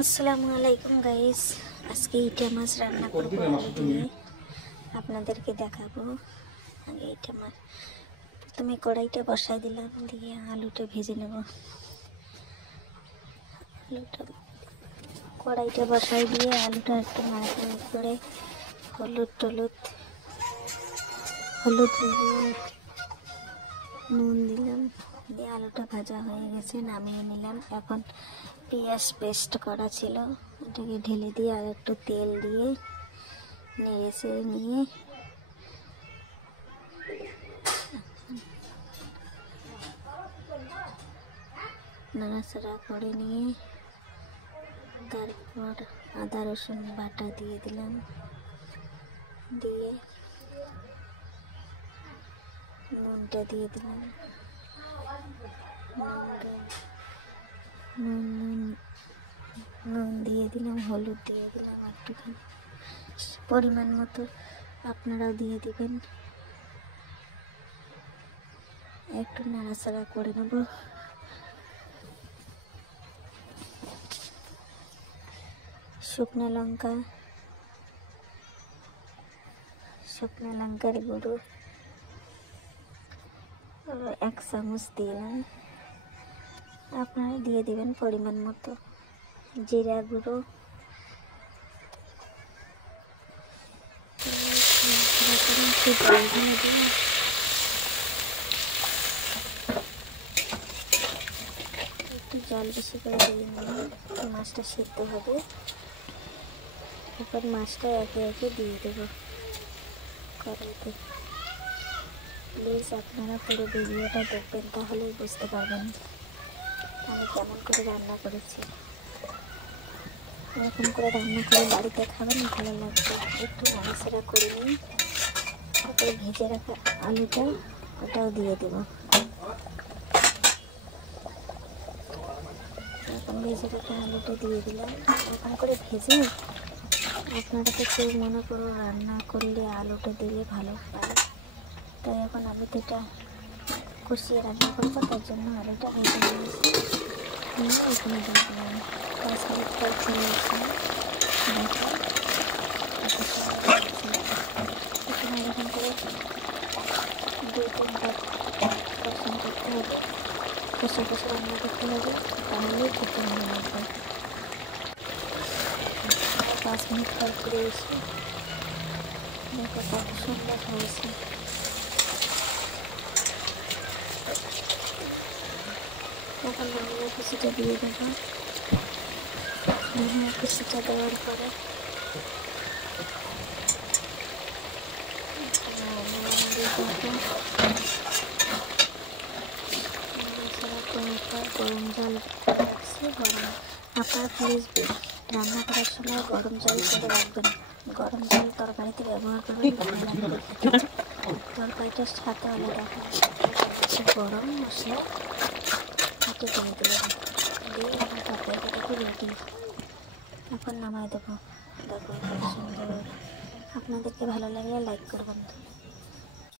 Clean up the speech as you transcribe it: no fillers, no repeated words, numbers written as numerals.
আসসালামু আলাইকুম গাইস। আজকে ইটা মাছ রান্না করব আলু দিয়ে, আপনাদেরকে দেখাবো। আগে ইটা মাছ প্রথমে কড়াইটা বসাই দিলাম, দিয়ে আলুটা ভেজে নেব। কড়াইটা বসাই দিয়ে আলুটা একটু নাড়াচাড়া করে হলুদ নুন দিলাম, দিয়ে আলুটা ভাজা হয়ে গেছে, নামিয়ে নিলাম। এখন পেঁয়াজ পেস্ট করা ছিল ওটাকে ঢেলে দিয়ে আর একটু তেল দিয়ে নেড়ে নিয়ে নাড়াচাড়া করে নিয়ে তারপর আদা রসুন বাটা দিয়ে দিলাম, দিয়ে নুনটা দিয়ে দিলাম, নুন দিয়ে দিলাম, হলুদ দিয়ে দিলাম একটুখানি পরিমাণ মতো, আপনারাও দিয়ে দিবেন। একটু নাড়াচাড়া করে নেব। শুকনো লঙ্কার গুঁড়ো 1 চামচ দিলাম, আপনারা দিয়ে দিবেন পরিমাণ মতো। জিরা গুঁড়ো একটু জল বেশি করে দিয়ে নিয়ে মাছটা সিদ্ধ হবে। এরপর মাছটা একে একে দিয়ে দেবো কড়াইতে। প্লিজ আপনারা পুরো ভিডিওটা দেখবেন, তাহলেই বুঝতে পারবেন আমি কেমন করে রান্না করেছি। এরকম করে রান্না করে বাড়িতে খাবেন, ভালো লাগবে। একটু নাড়াচাড়া করে নিই, তারপরে ভেজে রাখা আলুটা ওটাও দিয়ে দেবো। এখন ভেজে রাখা আলুটা দিয়ে দিলাম। এরকম করে ভেজে আপনারা তো কেউ মনে করো রান্না করলে আলুটা দিলে ভালো পায়, তাই এখন আমি তো এটা কষিয়ে রান্না করবো, তার জন্য আলুটা ভেজে নিয়েছি, নিয়ে এখানে দিয়ে দিলাম। 5 মিনিট পর ফিরে এসে এখানে এরকম করে 2-3 বার কষান করতে হবে, কষা রান্না করতে হবে, তাহলেই খেতে ভালো লাগবে। 5 মিনিট পর ফিরে এসে দেখো কত সুন্দর হয়েছে। এখন ধনিয়া কুচিটা দিয়ে দেবো। ধনিয়া কুচিটা দেওয়ার পরে গরম জল রাখছি। আপনারা প্লিজ রান্না করার সময় গরম জল করে রাখবেন। গরম জল তরকারিতে ব্যবহার করবেন, তরকারিটার সাথে আলাদা গরম মশলা হাতে দিয়ে দিলাম, দিয়ে আমার তরকারিটাকে রেডি। এখন নামাই দেবো। দেখো কত সুন্দর। আপনাদেরকে ভালো লাগলে লাইক করবেন।